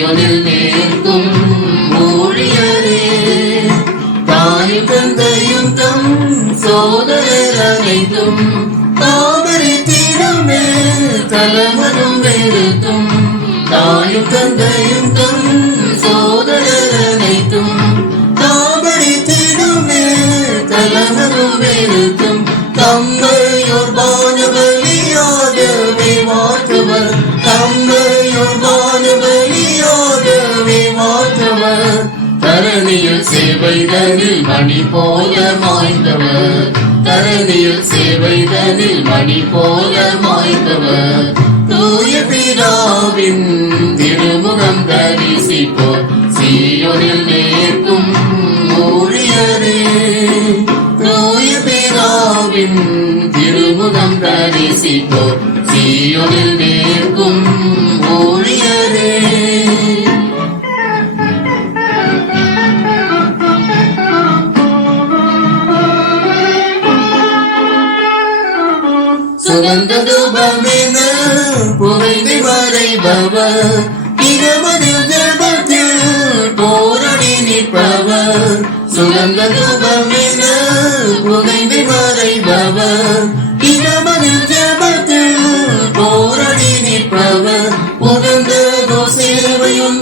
சீயோனில் நிற்கும் ஊழியரே தாயும் தந்தையும் தம் சோதரர் அனைத்தும் தாமரித்திடமே தலமரும் வெறுத்தும் தாயும் தந்தையும் தம் சோதரர் அனைத்தும் தாமரித்திடமே தலமரும் வெறுத்தும் தம்மையோர் தரணியில் சேவைதனில் மணி போல மாய்ந்தவர். தரணியில் சேவைதனில் மணி போல மாய்ந்தவர். தூய பிதாவின் திருமுகம் தரிசிப்போர். சீயோனில் நேர்க்கும் ஊழியரே. தூய பிதாவின் திருமுகம் தரிசிப்போர். சீயோனில் நேர் சுகந்த தூபமென புகைந்து மறைபவர். இரவதில் ஜபத்தில் போரடி நிற்பவர். சுகந்த தூபமென புகைந்து மறைபவர். இரவதில் ஜபத்தில் போராடி நிற்பவர். உகந்த சேவையும்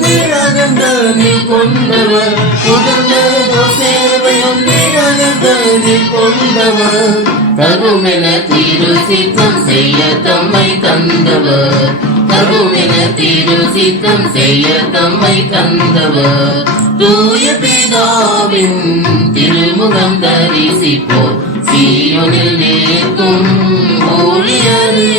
நீ கொண்டவர். உகந்த அகந்தனில் கொண்டவர். தகுமென தீரு சித்தம் செய்ய தம்மை தந்தவர். தகுமென தீரு சித்தம் செய்ய தம்மை தந்தவர். தூய பிதாவின் திருமுகம் தரிசிப்போர். சீயோனில் நேர்க்கும் ஊழியரே.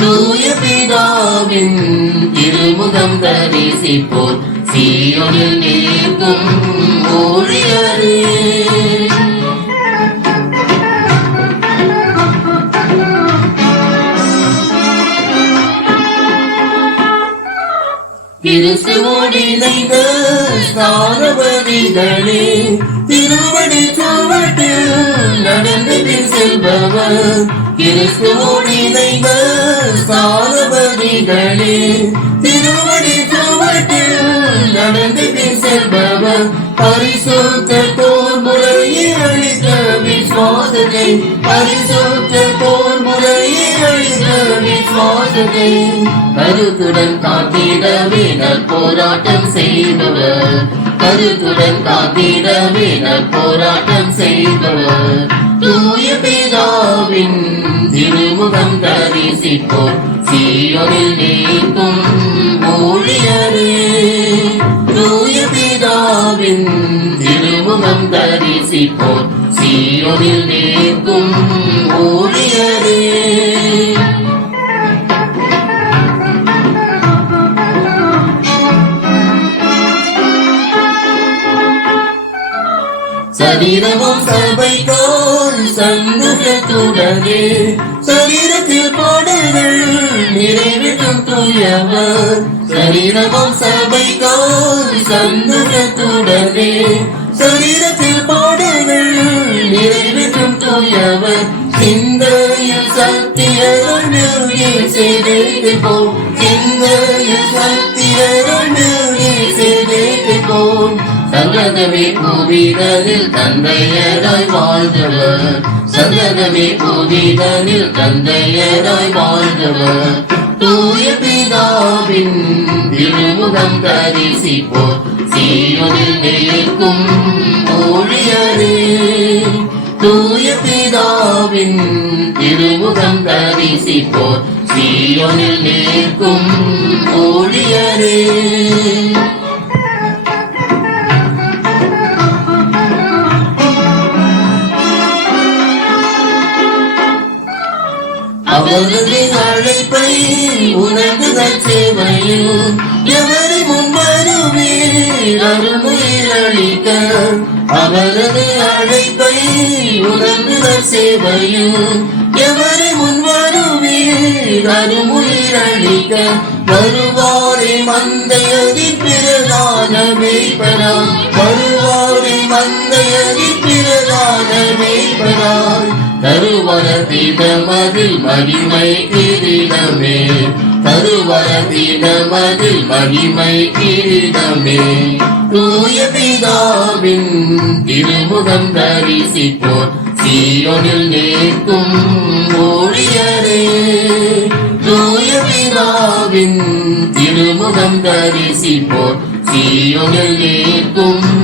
தூய பிதாவின் திருமுகம் தரிசிப்போர். சீயோனில் நேர்க்கும் கிறிஸ்துவோடு இணைந்த சாரவதிகளே திருவடி சுவட்டு நடந்து செல்பவர். கிறிஸ்துவோடு இணைந்த சாரவதிகளே விசுவாசத்தை பரிசுத்த போர் முறையை அளித்த விசுவாசத்தை கருத்துடன் காத்திடவே போராட்டம் செய்பவர் கருத்துடன் காத்திடவே போராட்டம் செய்பவர் தூய பிதாவின் திருமுகம் தரிசிப்போர் சீயோனில் நீக்கும் ஊழியரே. தூய பிதாவின் திருமுகம் தரிசிப்போர் சீயோனில் நீக்கும் ஊழியரே. சரீரமும் சபைக்கோள் சந்தோஷத்துடனே சரீரத்தில் பாடல்கள் நிறைவேற்றும் தூயவர். சரீரமும் சபைக்கோள் சந்தோஷத்துடனே சரீரத்தில் நிறைவேற்றும் சிந்தையில் சத்தியர்கள் செய்து போ சிந்தையில் சத்தியர்கள் செய்து போம் சங்கதமே கோவிதனில் தந்தையராய் வாழ்ந்தவர். சங்கதமே கோவிதனில் தந்தையராய் வாழ்ந்தவர். தூய பிதாவின் திருமுகம் தரிசிப்போர் சீயோனில் நிற்கும் ஊழியரே. தூய பிதாவின் திருமுகம் தரிசிப்போர். சீயோனில் நிற்கும் ஊழியரே. அவர்களின் அழைப்பை உனது நற்சேவையில் எவரு முன்வருவே அருமுயிர் அளிக்க அவரது அழைப்பை உனது நற்சேவையில் எவரை முன்வருவீர் அருமுயிர் அளிக்க வருவாரே மந்தையதி பிறதான மெய்ப்பரா வருவாரை மந்தையதி பிறதான மெய்ப்பரா மேய்ப்பராய் கருவரதிடமதில் மகிமை கிரீடமே. கருவரதிடமதில் மகிமை கிரீடமே தூய பிதாவின் திருமுகம் தரிசிப்போர். சீயோனில் நிற்கும் ஊழியரே. தூய பிதாவின் திருமுகம் தரிசிப்போர். சீயோனில் நிற்கும்